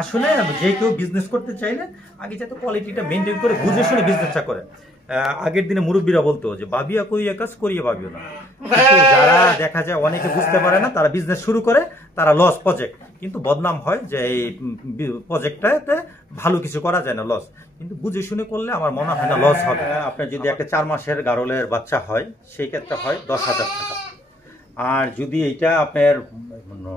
আসলে যে কেউ বিজনেস করতে চাইলে আগে যাতে কোয়ালিটিটা মেনটেন করে বুঝে শুনে বিজনেসটা করে। আগের দিনে মুরব্বীরা বলতো যে বাবিয়া কইয়া কাজ করিয়ে বাবিও না। কিন্তু যারা দেখা যায় অনেকে বুঝতে পারে না, তারা বিজনেস শুরু করে, তারা লস প্রজেক্ট, কিন্তু বদনাম হয় যে এই প্রজেক্টটাতে ভালো কিছু করা যায় না, লস। কিন্তু বুঝে শুনে করলে আমার মনে হয় না লস হবে। আপনার যদি একটা 4 মাসের গারলের বাচ্চা হয়, সেই ক্ষেত্রে হয় 10,000 টাকা। আর যদি এইটা আপনার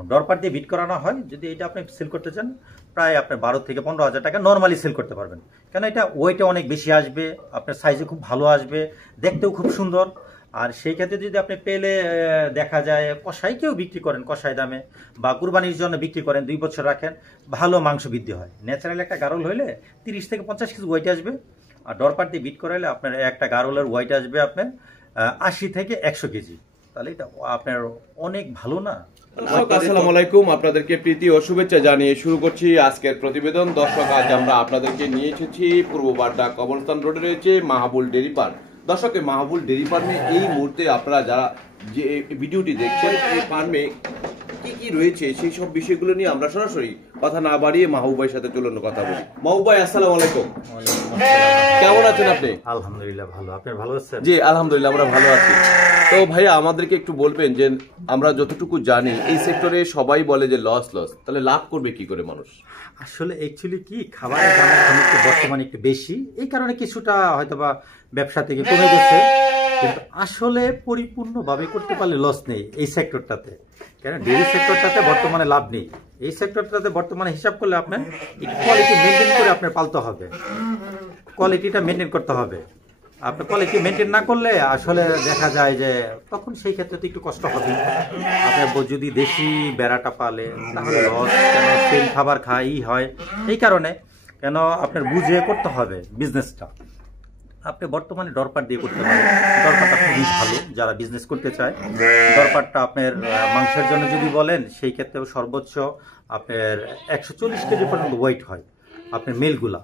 ডরপার দিয়ে বিট করানো হয়, যদি এটা আপনি সেল করতে চান, প্রায় আপনার 12 থেকে 15,000 টাকা নর্মালি সেল করতে পারবেন। কেন এটা ওয়েটে অনেক বেশি আসবে, আপনার সাইজে খুব ভালো আসবে, দেখতেও খুব সুন্দর। আর সেই ক্ষেত্রে যদি আপনি পেলে দেখা যায় কষাইকেও বিক্রি করেন কষাই দামে, বা কুরবানির জন্য বিক্রি করেন, 2 বছর রাখেন, ভালো মাংস বৃদ্ধি হয়। ন্যাচারাল একটা গারল হইলে 30 থেকে 50 কেজি ওয়েট আসবে। আর ডরপার দিয়ে বিট করাইলে আপনার একটা গারলের ওয়েট আসবে আপনার 80 থেকে 100 কেজি। তাহলে এটা আপনার অনেক ভালো না? আসসালামু আলাইকুম, আপনাদেরকে প্রীতি ও শুভেচ্ছা জানিয়ে শুরু করছি আজকের প্রতিবেদন। দর্শক, আজ আমরা আপনাদেরকে নিয়ে এসেছি পূর্ব বাড্ডা কবরস্থান রোডে রয়েছে মাহবুল ডেইরি ফার্ম। দর্শক, মাহবুল ডেইরি ফার্মে এই মুহূর্তে আপনারা যারা যে ভিডিওটি দেখছেন, এই ফার্মে কি কি রয়েছে সেই সব বিষয়গুলো নিয়ে আমরা সরাসরি কথা না বাড়িয়ে মাহবুব ভাইয়ের সাথে চলুন কথা বলি। মাহবুব ভাই, আসসালামু আলাইকুম। কেমন আছেন আপনি? আলহামদুলিল্লাহ ভালো। আপনি ভালো আছেন? জি আলহামদুলিল্লাহ, আমরা ভালো আছি। তো ভাইয়া, আমাদেরকে একটু বলবেন যে আমরা যতটুকু জানি এই সেক্টরে সবাই বলে যে লস, তাহলে লাভ করবে কি করে মানুষ? আসলে অ্যাকচুয়ালি কি, খাবারের দাম এখন বর্তমানে একটু বেশি, এই কারণে কিছুটা হয়তোবা ব্যবসা থেকে কমে গেছে। কিন্তু আসলে পরিপূর্ণভাবে করতে পারলে লস নেই এই সেক্টরটাতে। কেন ডেইরি সেক্টরটাতে বর্তমানে লাভ নেই। এই সেক্টরটাতে বর্তমানে হিসাব করলে আপনার কোয়ালিটি মেনটেন করে আপনার পালতে হবে, কোয়ালিটিটা মেনটেন করতে হবে। আপনি কোয়ালিটি মেনটেন না করলে আসলে দেখা যায় যে তখন সেই ক্ষেত্রে তো একটু কষ্ট হবে। আপনার যদি দেশি বেড়াটা পালে তাহলে লস, কেন সেল খাবার খাই হয় এই কারণে। কেন আপনার বুঝে করতে হবে বিজনেসটা। আপনি বর্তমানে ডরপার দিয়ে করতে পারেন, ডরপারটা খুবই ভালো যারা বিজনেস করতে চায়। ডরপারটা আপনার মাংসের জন্য যদি বলেন, সেই ক্ষেত্রেও সর্বোচ্চ আপনার 140 কেজি পর্যন্ত ওয়েট হয় আপনার মেলগুলা।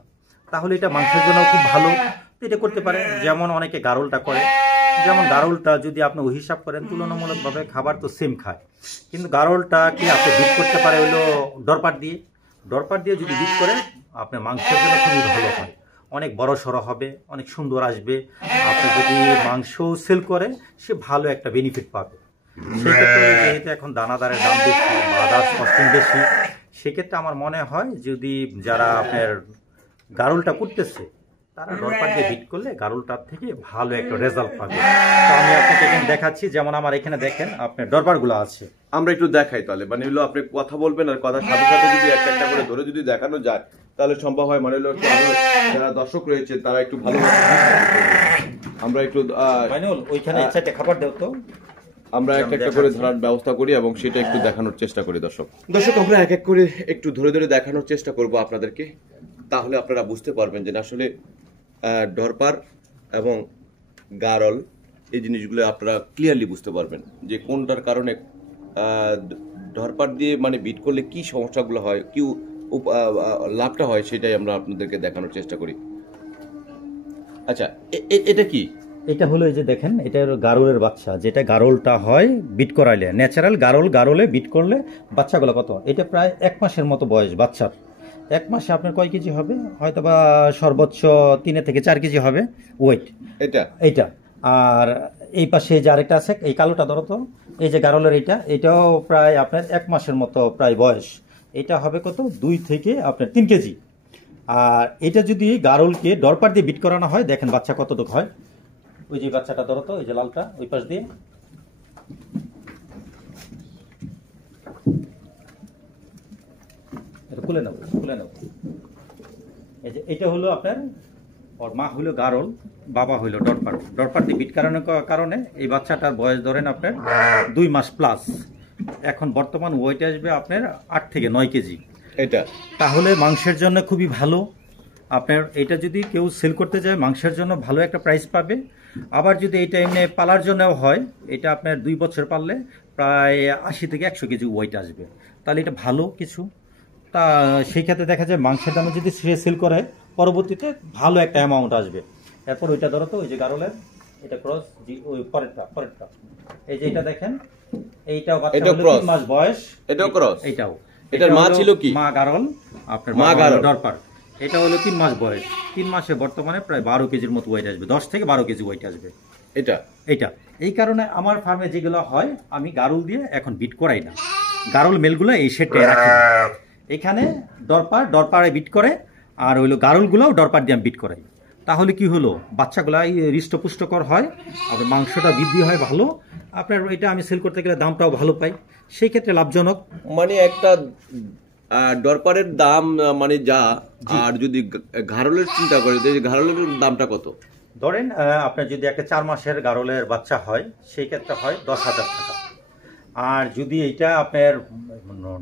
তাহলে এটা মাংসের জন্য খুব ভালো, এটা করতে পারে। যেমন অনেকে গারলটা করে, যেমন গারলটা যদি আপনি ওই হিসাব করেন তুলনামূলকভাবে খাবার তো সেম খায়, কিন্তু গারলটা কি আপনি বিট করতে পারে হলো ডরপার দিয়ে। ডরপার দিয়ে যদি বিট করেন আপনার মাংসের জন্য খুবই ভালো হয়, অনেক বড় সড়ো হবে, অনেক সুন্দর আসবে। আপনি যদি মাংস সেল করে, সে ভালো একটা বেনিফিট পাবে। সেক্ষেত্রে যেহেতু এখন দানাদারের দাম বেশি, বাজার কস্টিং বেশি, সেক্ষেত্রে আমার মনে হয় যদি যারা আপনার গারলটা করতেছে তারা ডরপার দিয়ে বিট করলে গারলটার থেকে ভালো একটা রেজাল্ট পাবে। তো আমি আপনাকে এখানে দেখাচ্ছি, যেমন আমার এখানে দেখেন আপনার ডরপারগুলো আছে। আমরা একটু দেখাই তাহলে, মানে হলো আপনি কথা বলবেন আর কথার সাথে সাথে যদি একটা একটা করে ধরে যদি দেখানো যায় তাহলে সম্ভব হয়। মানে হলো যারা দর্শক রয়েছে তারা একটু ভালো, আমরা একটু ওইখানে চারটে খাবার দেও তো, আমরা একটা একটা করে ধরার ব্যবস্থা করি এবং সেটা একটু দেখানোর চেষ্টা করি। দর্শক আমরা এক এক করে একটু ধরে ধরে দেখানোর চেষ্টা করব আপনাদেরকে, তাহলে আপনারা বুঝতে পারবেন যে আসলে ডরপার এবং গারল এই জিনিসগুলো আপনারা ক্লিয়ারলি বুঝতে পারবেন যে কোনটার কারণে ডরপার দিয়ে মানে বিট করলে কি সমস্যাগুলো হয়, কি লাভটা হয়, সেটাই আমরা আপনাদেরকে দেখানোর চেষ্টা করি। আচ্ছা, এটা কি? এটা হলো এই যে দেখেন, এটা হলো গারলের বাচ্চা, যেটা গারলটা হয় বিট করাইলে, ন্যাচারাল গারলে বিট করলে বাচ্চাগুলো কত, এটা প্রায় 1 মাসের মতো বয়স বাচ্চার। 1 মাসে আপনার কয় কেজি হবে, হয়তো বা সর্বোচ্চ 3 থেকে 4 কেজি হবে ওয়েট এটা। আর এই পাশে যে আরেকটা আছে, এই কালোটা ধরো তো, এই যে গারলের এটাও প্রায় আপনার 1 মাসের মতো প্রায় বয়স। এটা হবে কত, 2 থেকে আপনার 3 কেজি। আর এটা যদি গারলকে ডরপার দিয়ে বিট করানো হয়, দেখেন বাচ্চা কতটুকু হয়। ওই যে বাচ্চাটা ধরো তো, এই যে লালটা ওই পাশ দিয়ে, খুলে নেব। এই যে এটা হলো আপনার, ওর মা হইলো গারল, বাবা হইলো ডরপার দিয়ে বিট করানোর কারণে এই বাচ্চাটার বয়স ধরেন আপনার 2 মাস প্লাস। এখন বর্তমান ওয়েট আসবে আপনার 8 থেকে 9 কেজি। এটা তাহলে মাংসের জন্য খুবই ভালো। আপনার এটা যদি কেউ সেল করতে যায়, মাংসের জন্য ভালো একটা প্রাইস পাবে। আবার যদি এটা এমনি পালার জন্যও হয়, এটা আপনার 2 বছর পাললে প্রায় 80 থেকে 100 কেজি ওয়েট আসবে। তাহলে এটা ভালো কিছু। তা সেই ক্ষেত্রে দেখা যায় মাংসের দামে যদি সে সেল করে, পরবর্তীতে ভালো একটা অ্যামাউন্ট আসবে। এরপর ওইটা ধরো তো, ওই যে গারলের এটা ক্রস, ওই পরেরটা এই যে এটা দেখেন, এইটাও বাচ্চা 3 মাস বয়স, এটাও ক্রস, এইটাও এটার মা ছিল কি? মা গারল, আপনার মা বাবা গারল। হলো ডরপার। এটা হলো 3 মাস বয়স। 3 মাসে বর্তমানে প্রায় 12 কেজির মতো ওয়েট আসবে, 10 থেকে 12 কেজি ওয়েট আসবে এটা এইটা। এই কারণে আমার ফার্মে যেগুলো হয় আমি গারল দিয়ে এখন বিট করাই না, গারল মেলগুলো এই সেটে রাখি না। এখানে ডরপারে বিট করে, আর হইলো গারলগুলোও ডরপার দিয়ে আমি বিট করাই। তাহলে কি হলো, বাচ্চাগুলা হৃষ্টপুষ্টকর হয়, আপনার মাংসটা বৃদ্ধি হয় ভালো, আপনার এটা আমি সেল করতে গেলে দামটাও ভালো পাই, সেই ক্ষেত্রে লাভজনক। মানে একটা ডরপারের দাম মানে যা, আর যদি ঘাড়লের চিন্তা করে যে ঘাড়লের দামটা কত? ধরেন আপনার যদি একটা 4 মাসের গারলের বাচ্চা হয় সেই ক্ষেত্রে হয় 10,000 টাকা। আর যদি এইটা আপনার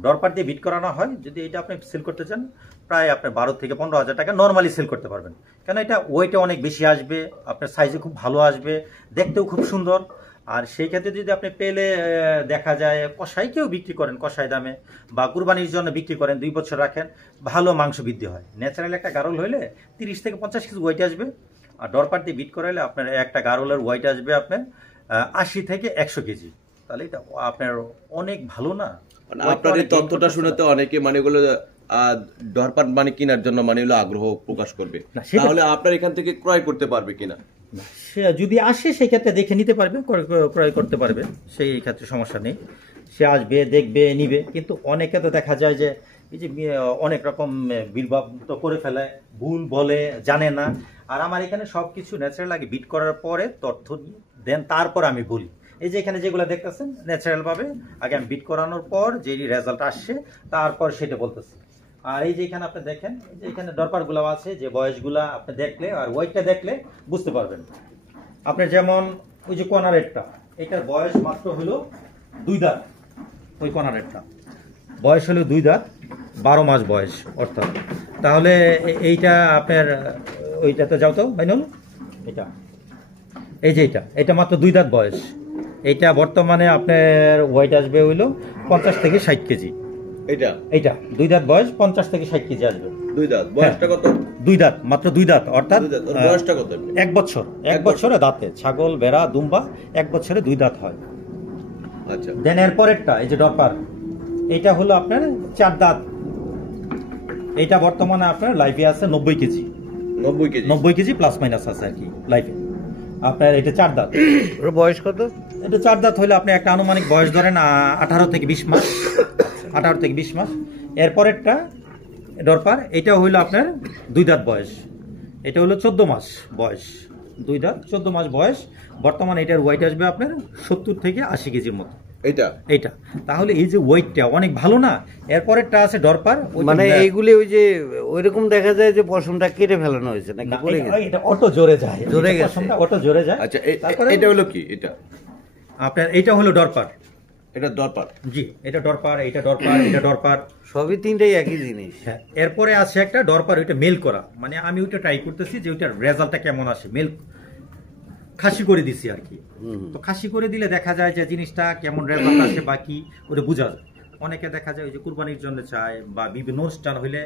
ডরপার দিয়ে বিট করানো হয়, যদি এটা আপনি সেল করতে চান, প্রায় আপনার 12 থেকে 15,000 টাকা নর্মালি সেল করতে পারবেন। কেন এটা ওয়েটে অনেক বেশি আসবে, আপনার সাইজে খুব ভালো আসবে, দেখতেও খুব সুন্দর। আর সেই ক্ষেত্রে যদি আপনি পেলে দেখা যায় কষাইকেও বিক্রি করেন কষাই দামে, বা কুরবানির জন্য বিক্রি করেন, 2 বছর রাখেন, ভালো মাংস বৃদ্ধি হয়। ন্যাচারাল একটা গারল হইলে 30 থেকে 50 কেজি ওয়েট আসবে। আর ডরপার দিয়ে বিট করাইলে আপনার একটা গারলের ওয়েট আসবে আপনার 80 থেকে 100 কেজি। তাহলে এটা আপনার অনেক ভালো না? মানে আপনার এই তথ্যটা শুনে তো অনেকে মানে এগুলো ডরপার মানে কেনার জন্য মানে হলো আগ্রহ প্রকাশ করবে, না, সেটা- তাহলে আপনার এখান থেকে ক্রয় করতে পারবে কিনা? সে যদি আসে সেই ক্ষেত্রে দেখে নিতে পারবে, ক্রয় করতে পারবে, সেই ক্ষেত্রে সমস্যা নেই। সে আসবে, দেখবে, নিবে। কিন্তু অনেকে তো দেখা যায় যে এই যে অনেক রকম বিলবাপ্ত করে ফেলে, ভুল বলে, জানে না। আর আমার এখানে সব কিছু ন্যাচারাল আগে বিট করার পরে তথ্য দেন, তারপর আমি বলি। এই যে এখানে যেগুলো দেখতেছেন ন্যাচারাল ভাবে আগে আমি বিট করানোর পর যে রেজাল্ট আসছে তারপর সেটা বলতেছি। আর এই যে এখানে আপনি দেখেন, এই যে এখানে দরপারগুলো আছে, যে বয়সগুলা আপনি দেখলে আর ওয়েটটা দেখলে বুঝতে পারবেন। আপনার যেমন ওই যে কর্নারেরটা, এটার বয়স মাত্র হলো 2 দাঁত। ওই কর্নারেরটা বয়স হলো 2 দাঁত, 12 মাস বয়স অর্থাৎ। তাহলে এইটা আপনার ওইটাতে যাও তো বাইনুল, এটা এই যে এটা মাত্র 2 দাঁত বয়স। এইটা বর্তমানে আপনার ওয়েট আসবে হইলো 50 থেকে 60 কেজি। এইটা 2 দাঁত বয়স, 50 থেকে 60 কেজি আসবে। 2 দাঁত বয়সটা কত? 2 দাঁত, মাত্র 2 দাঁত, অর্থাৎ 2 দাঁত, ওর বয়সটা কত? 1 বছর। 1 বছরে দাঁতে ছাগল, ভেড়া, দুম্বা 1 বছরে 2 দাঁত হয়। আচ্ছা, দেন এর পরেরটা এই যে ডরপার, এটা হলো আপনার 4 দাঁত। এটা বর্তমানে আপনার লাইফে আছে 90 KG. 90 KG 90 KG plus minus আছে আর কি লাইফে। আপনার এটা 4 দাঁত। ওর বয়স কত? এটা 4 দাঁত হলে আপনি একটা আনুমানিক বয়স ধরেন 18 থেকে 20 মাস। 18 থেকে 20 মাস। এরপরেরটা ডরপার, এটা হইলো আপনার 2 দাঁত বয়স। এটা হলো 14 মাস বয়স। 2 দাঁত 14 মাস বয়স। বর্তমানে এটার ওয়েট আসবে আপনার 70 থেকে 80 কেজির মতো। এইটা তাহলে এই যে ওয়েটটা অনেক ভালো না? এরপরেরটা আছে ডরপার, মানে এইগুলি ওই যে ওইরকম দেখা যায় যে পশমটা কেটে ফেলানো হয়েছে নাকি পড়ে গেছে? এটা অটো জোরে যায়, জোরে গেছে। পশমটা অটো জোরে যায়। আচ্ছা, তারপরে এটা হলো কি? এটা আপনার এটা হলো ডরপার। এটা দরপার। জি, এটা ডরপার, এটা ডরপার, এটা ডরপার। সবই তিনটাই একই জিনিস। হ্যাঁ, এরপরে আছে একটা ডরপার, ওইটা মেল করা। মানে আমি ওইটা ট্রাই করতেছি যে ওইটার রেজাল্টটা কেমন আসে। মেল খাসি করে দিছি আর কি। তো খাসি করে দিলে দেখা যায় যে জিনিসটা কেমন রেজাল্ট আসে বা কি ওটা বোঝা যায়। অনেকে দেখা যায় ওই যে কুরবানির জন্য চায় বা বিভিন্ন অনুষ্ঠান হইলে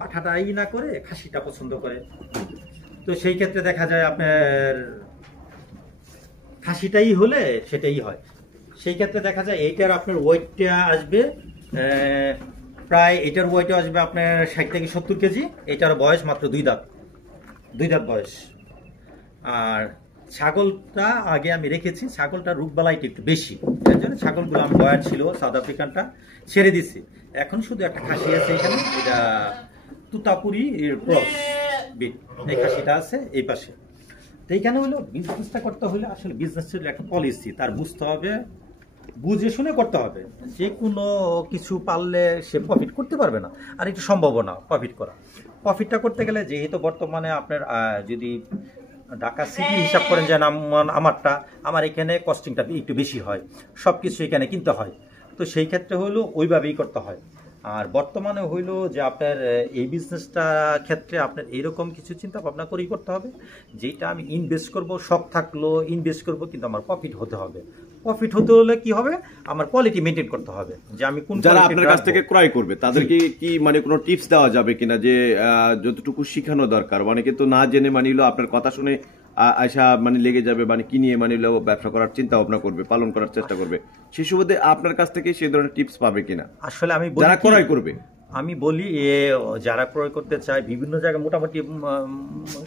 পাঠাটাই না করে খাসিটা পছন্দ করে। তো সেই ক্ষেত্রে দেখা যায় আপনার খাসিটাই হলে সেটাই হয়। সেই ক্ষেত্রে দেখা যায় এইটার আপনার ওয়েটটা আসবে প্রায়, এটার ওয়েটও আসবে আপনার 60 থেকে 70 কেজি। এটার বয়স মাত্র 2 দাঁত। 2 দাঁত বয়স। আর ছাগলটা আগে আমি রেখেছি, ছাগলটা রোগবালাইটা একটু বেশি, এর জন্য ছাগলগুলো আমি বয়ার ছিল, সাউথ আফ্রিকানটা ছেড়ে দিছি। এখন শুধু একটা খাসি আছে এখানে, এটা তুতাপুরি ক্রস বিট, এই খাসিটা আছে এই পাশে। তো এইখানে হলো বিজনেসটা করতে হলে আসলে বিজনেসের একটা পলিসি তার বুঝতে হবে, বুঝে শুনে করতে হবে। যে কোনো কিছু পারলে সে প্রফিট করতে পারবে না, আর এটা সম্ভব না প্রফিট করা। প্রফিটটা করতে গেলে যেহেতু বর্তমানে আপনার যদি ঢাকা সিটি হিসাব করেন যে আমার এখানে কস্টিংটা একটু বেশি হয়, সব কিছু এখানে কিনতে হয়। তো সেই ক্ষেত্রে হলো ওইভাবেই করতে হয়। আর বর্তমানে হইলো যে আপনার এই বিজনেসটা ক্ষেত্রে আপনার এইরকম কিছু চিন্তা ভাবনা করেই করতে হবে, যেটা আমি ইনভেস্ট করব, শখ থাকলো ইনভেস্ট করব, কিন্তু আমার প্রফিট হতে হবে। প্রফিট হতে হলে কি হবে, আমার কোয়ালিটি মেনটেন করতে হবে। যে আমি কোন যারা আপনার কাছ থেকে ক্রয় করবে তাদেরকে কি মানে কোনো টিপস দেওয়া যাবে কিনা, যে যতটুকু শিখানো দরকার? মানে কিন্তু না জেনে মানিলো আপনার কথা শুনে আশা মানে লেগে যাবে, মানে কিনিয়ে মানিলো ব্যবসা করার চিন্তা ভাবনা করবে, পালন করার চেষ্টা করবে, সেই সুবাদে আপনার কাছ থেকে সেই ধরনের টিপস পাবে কিনা আসলে আমি যারা ক্রয় করবে? আমি বলি যারা ক্রয় করতে চায় বিভিন্ন জায়গায় মোটামুটি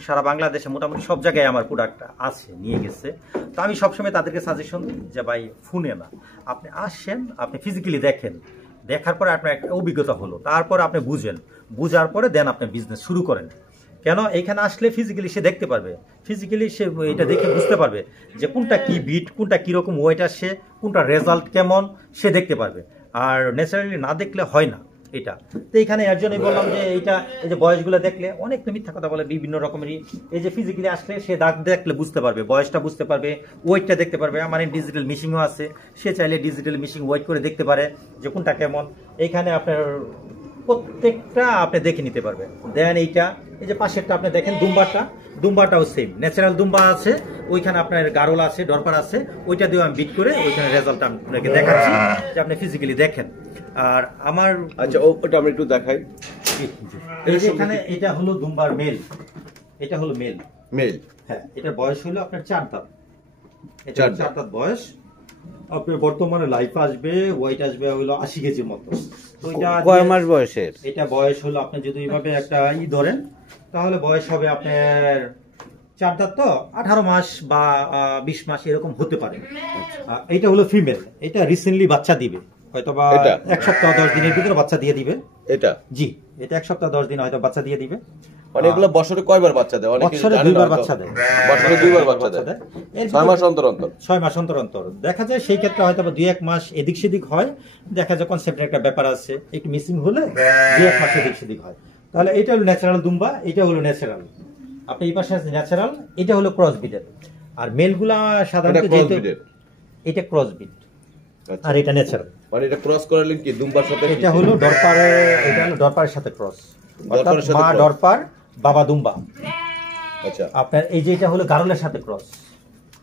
সারা বাংলাদেশে মোটামুটি সব জায়গায় আমার প্রোডাক্ট আছে, নিয়ে গেছে। তো আমি সবসময় তাদেরকে সাজেশন দিই যে ভাই ফোনে না, আপনি আসেন, আপনি ফিজিক্যালি দেখেন, দেখার পরে আপনার একটা অভিজ্ঞতা হলো, তারপর আপনি বুঝেন, বুঝার পরে দেন আপনি বিজনেস শুরু করেন। কেন এখানে আসলে ফিজিক্যালি সে দেখতে পারবে, ফিজিক্যালি সে এটা দেখে বুঝতে পারবে যে কোনটা কি বিট, কোনটা কীরকম ওয়েট আসে, কোনটা রেজাল্ট কেমন সে দেখতে পারবে। আর ন্যাচারালি না দেখলে হয় না এটা। তো এখানে এর জন্যই বললাম যে এইটা, এই যে বয়সগুলো দেখলে অনেক তো মিথ্যা কথা বলে বিভিন্ন রকমেরই, এই যে ফিজিক্যালি আসলে সে দাগ দেখলে বুঝতে পারবে, বয়সটা বুঝতে পারবে, ওয়েটটা দেখতে পারবে। আমার ডিজিটাল মিশিংও আছে, সে চাইলে ডিজিটাল মিশিং ওয়েট করে দেখতে পারে যে কোনটা কেমন। এইখানে আপনার প্রত্যেকটা আপনি দেখে নিতে পারবেন। দেন এইটা, এই যে পাশেরটা আপনি দেখেন, দুম্বাটাও সেম ন্যাচারাল দুম্বা আছে, ওইখানে আপনার গারল আছে, ডরপার আছে, ওইটা দিয়েও আমি বিট করে ওইখানে রেজাল্ট আপনাকে দেখাচ্ছি যে আপনি ফিজিক্যালি দেখেন। আর আমার আচ্ছা, ওটা আমরা একটু দেখাই। এই যে এখানে এটা হলো দুম্বার মেল, এটা হলো মেল। হ্যাঁ, এটার বয়স হলো আপনার 4 দাঁত, এটা 4 দাঁত বয়স। আপনার বর্তমানে লাইফ আসবে, ওয়েট আসবে হলো 80 কেজির মতো। তো এটা কয় মাস বয়সের? এটা বয়স হলো আপনি যদি এইভাবে একটা ধরেন, তাহলে বয়স হবে আপনার 4 দাঁত, তো 18 মাস বা 20 মাস এরকম হতে পারে। এটা হলো ফিমেল, এটা রিসেন্টলি বাচ্চা দিবে, হয়তো বা 1 সপ্তাহ 10 দিনের ভিতরে বাচ্চা দিয়ে দিবে। এটা জি, এটা 1 সপ্তাহ 10 দিন হয়তো বাচ্চা দিয়ে দিবে। মানে এগুলো বছরে কয়বার বাচ্চা দেয়? অনেকে বছরে জানে না। 2বার বাচ্চা দেয়, বছরে 2বার বাচ্চা দেয়, 6 মাস অন্তর অন্তর। 6 মাস অন্তর অন্তর দেখা যায়। সেই ক্ষেত্রে হয়তো 2-1 মাস এদিক সেদিক হয়, দেখা যায় কনসেপ্টের একটা ব্যাপার আছে, একটু মিসিং হলে 2-1 মাস এদিক সেদিক হয়। তাহলে এটা হলো ন্যাচারাল দুম্বা, এটা হলো ন্যাচারাল। আপনি এই পাশে আছে ন্যাচারাল, এটা হলো ক্রস বিটের। আর মেলগুলা সাধারণত এটা ক্রস বিট, আর এটা ন্যাচারাল। মানে এটা ক্রস করালেন কি দুম্বার সাথে? এটা হলো ডরপারে, এটা হলো ডরপারের সাথে ক্রস, অর্থাৎ মা ডরপার বাবা দুম্বা। আচ্ছা, আপনার এই যে এটা হলো গারলের সাথে ক্রস,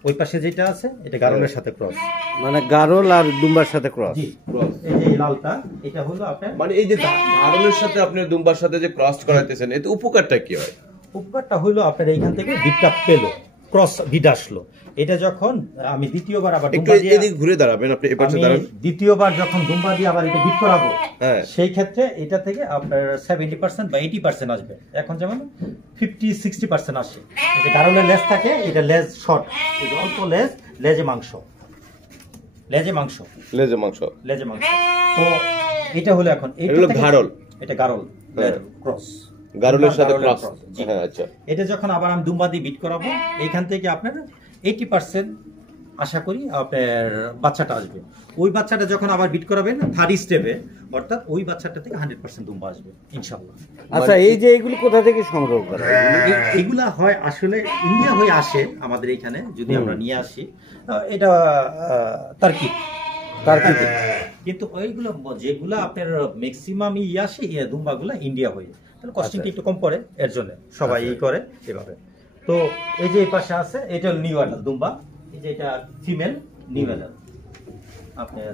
ওই পাশে যেটা আছে এটা গারলের সাথে ক্রস, মানে গারল আর দুম্বার সাথে ক্রস। জি, ক্রস। এই যে লালটা, এটা হলো আপনার, মানে এই যে গারলের সাথে আপনি দুম্বার সাথে যে ক্রস করাইতেছেন, এতে উপকারটা কি হয়? উপকারটা হলো আপনার এইখান থেকে বিটটা পেলো, ক্রস বিট আসলো। এটা যখন আমি দ্বিতীয়বার আবার দুম্বা দিয়ে, এদিকে ঘুরে দাঁড়াবেন আপনি, এই পাশে দাঁড়ান। দ্বিতীয়বার যখন দুম্বা দিয়ে আবার এটা বিট করাবো, হ্যাঁ, সেই ক্ষেত্রে এটা থেকে আপনার 70% বা 80% আসবে। এখন যেমন 50-60% আসে। এই যে গারলের লেজ থাকে, এটা লেজ শর্ট, এই যে অল্প লেজ, লেজে মাংস। তো এটা হলো এখন এটা হলো গারল, এটা গারল ক্রস, গারলের সাথে ক্রস। হ্যাঁ, আচ্ছা। এটা যখন আবার আমি দুম্বা দিয়ে বিট করাবো, এইখান থেকে আপনার 80% আশা করি আপনার বাচ্চাটা আসবে। ওই বাচ্চাটা যখন আবার বিট করাবেন 3rd স্টেপে, অর্থাৎ ওই বাচ্চাটা থেকে 100% দুম্বা আসবে ইনশাআল্লাহ। আচ্ছা, এই যে এইগুলো কোথা থেকে সংগ্রহ করা? এগুলা হয় আসলে ইন্ডিয়া হয়ে আসে আমাদের এখানে, যদি আমরা নিয়ে আসি, এটা টার্কি, কিন্তু ওইগুলো যেগুলো আপনার ম্যাক্সিমাম আসে দুম্বাগুলো ইন্ডিয়া হয়ে, তাহলে কস্টিংটা একটু কম পড়ে, এর জন্য সবাই এই করে এভাবে। তো এই যে এই পাশে আছে, এটা নিউ অ্যাডাল দুম্বা, এই যে এটা ফিমেল নিউ অ্যাডাল, আপনার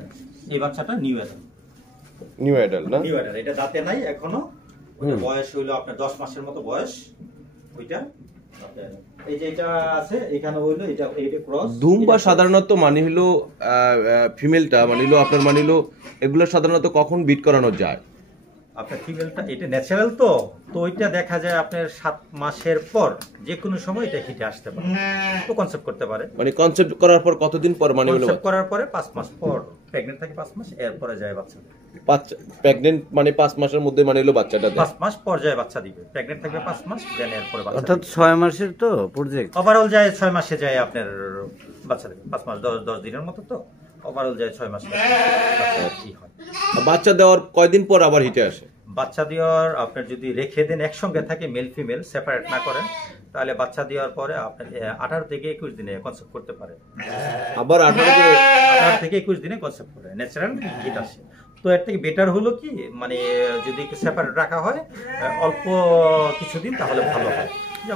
এই বাচ্চাটা নিউ অ্যাডাল না, নিউ অ্যাডাল। এটা দাঁতে নাই এখনো, বয়স হইলো আপনার 10 মাসের মতো বয়স। ওইটা এই যে এটা আছে এখানে হইলো, এটা ক্রস দুম্বা। সাধারণত মানে হলো ফিমেলটা, মানে হলো আপনার, মানে হলো এগুলো সাধারণত কখন বিট করানো যায়? আপনার ফিমেলটা এটা ন্যাচারাল, তো ওইটা দেখা যায় আপনার 7 মাসের পর যে কোনো সময় এটা হিটে আসতে পারে, তো কনসেপ্ট করতে পারে। মানে কনসেপ্ট করার পর কতদিন পর, মানে হলো কনসেপ্ট করার পরে 5 মাস পর, প্রেগন্যান্ট থাকে 5 মাস, এরপরে যায় বাচ্চা। প্রেগন্যান্ট মানে 5 মাসের মধ্যে, মানে হলো বাচ্চাটা 5 মাস পর যায় বাচ্চা দিবে। প্রেগন্যান্ট থাকবে 5 মাস, দেন এরপরে বাচ্চা, অর্থাৎ 6 মাসের তো প্রজেক্ট। ওভারঅল যায় 6 মাসে যায় আপনার বাচ্চা দিবে। 5 মাস 10 দিনের মতো, তো ওভারঅল যায় 6 মাস কি হয়। বাচ্চা দেওয়ার কয়দিন পর আবার হিটে আসে? বাচ্চা দেওয়ার আপনার যদি রেখে দেন একসঙ্গে থাকে, মেল ফিমেল সেপারেট না করেন, তাহলে বাচ্চা দেওয়ার পরে আপনার 18 থেকে 21 দিনে কনসেপ্ট করতে পারে। আবার 18 থেকে 21 দিনে কনসেপ্ট করে ন্যাচারাল হিট আসে। তো এর থেকে বেটার হলো কি, মানে যদি সেপারেট রাখা হয় অল্প কিছুদিন, তাহলে ভালো হয়।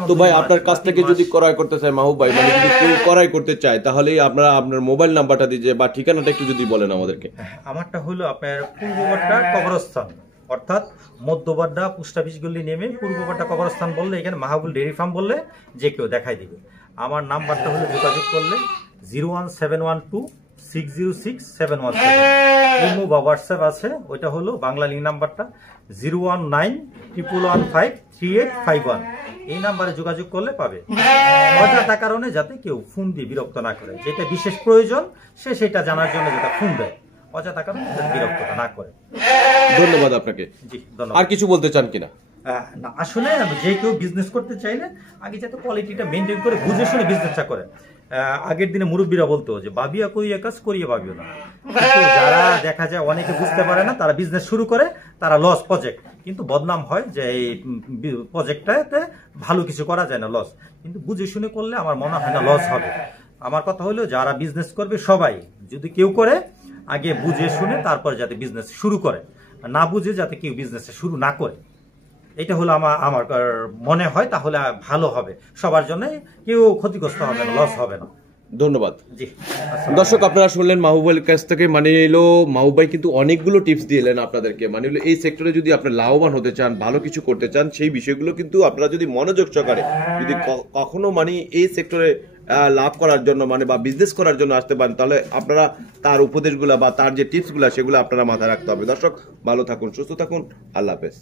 তো ভাই, আপনার কাছ থেকে যদি ক্রয় করতে চায় মাহবুব ভাই, মানে যদি কেউ ক্রয় করতে চায়, তাহলে আপনারা আপনার মোবাইল নাম্বারটা দিয়ে বা ঠিকানাটা একটু যদি বলেন আমাদেরকে। আমারটা হলো আপনার পূর্ববাড্ডা কবরস্থান, অর্থাৎ মধ্যবাড্ডা পোস্ট অফিস গলি নেমে পূর্ববাড্ডা কবরস্থান বললে, এখানে মাহবুল ডেয়ারি ফার্ম বললে যে কেউ দেখাই দিবে। আমার নাম্বারটা হলো যোগাযোগ করলে 01712 606717। ইমো বা হোয়াটসঅ্যাপ আছে, ওইটা হলো বাংলা লিঙ্ক নাম্বারটা 01911153851। এই নাম্বারে যোগাযোগ করলে পাবে। অযথা কারণে যাতে কেউ ফোন দিয়ে বিরক্ত না করে, যেটা বিশেষ প্রয়োজন সে সেটা জানার জন্য যেটা ফোন দেয়, অযথা কারণে বিরক্ত না করে। ধন্যবাদ আপনাকে। জি ধন্যবাদ। আর কিছু বলতে চান কিনা? না, আসলে যে কেউ বিজনেস করতে চাইলে আগে যাতে কোয়ালিটিটা মেনটেন করে বুঝে শুনে বিজনেসটা করে। আগের দিনে মুরব্বীরা বলতো যে বাবিয়া করিয়া কাজ করিয়া বাবিও না। কিন্তু যারা দেখা যায় অনেকে বুঝতে পারে না, তারা বিজনেস শুরু করে, তারা লস প্রজেক্ট, কিন্তু বদনাম হয় যে এই প্রজেক্টটাতে ভালো কিছু করা যায় না, লস। কিন্তু বুঝে শুনে করলে আমার মনে হয় না লস হবে। আমার কথা হলো যারা বিজনেস করবে সবাই যদি কেউ করে আগে বুঝে শুনে তারপরে যাতে বিজনেস শুরু করে, না বুঝে যাতে কেউ বিজনেস শুরু না করে। এটা হলো আমার মনে হয়, তাহলে ভালো হবে সবার জন্য, কেউ ক্ষতিগ্রস্ত হবে না, লস হবে না। ধন্যবাদ। জি দর্শক, আপনারা শুনলেন মাহবুবের কাছ থেকে। মানে এলো মাহবুব ভাই কিন্তু অনেকগুলো টিপস দিলেন আপনাদেরকে। মানে হলো এই সেক্টরে যদি আপনারা লাভবান হতে চান, ভালো কিছু করতে চান, সেই বিষয়গুলো কিন্তু আপনারা যদি মনোযোগ সহকারে যদি কখনো মানে এই সেক্টরে লাভ করার জন্য মানে বা বিজনেস করার জন্য আসতে পারেন, তাহলে আপনারা তার উপদেশগুলা বা তার যে টিপসগুলা সেগুলো আপনারা মাথায় রাখতে হবে। দর্শক, ভালো থাকুন, সুস্থ থাকুন, আল্লাহ হাফেজ।